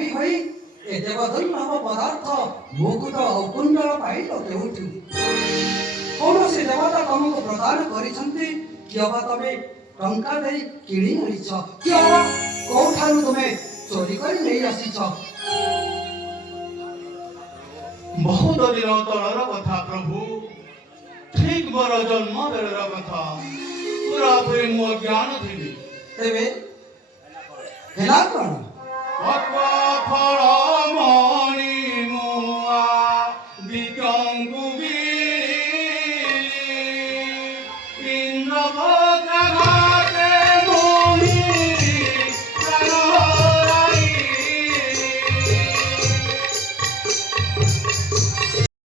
लोभी होई ए देवदुर्लभ पदार्थ मुकुट और कुंडल पाइल केउठु कौन से देवता तुमको प्रदान करिसंती किबा तमे टंका दे किणी आनिछ किबा कोठारु तुमे चोरी करी नहीं आसीछ। बहुत दिन तलर कथा प्रभु ठीक मोर जन्म बेलर कथा पूरा पूरी मो ज्ञान थी तेबे हेला कोन फल मणि मुआ दिगंगु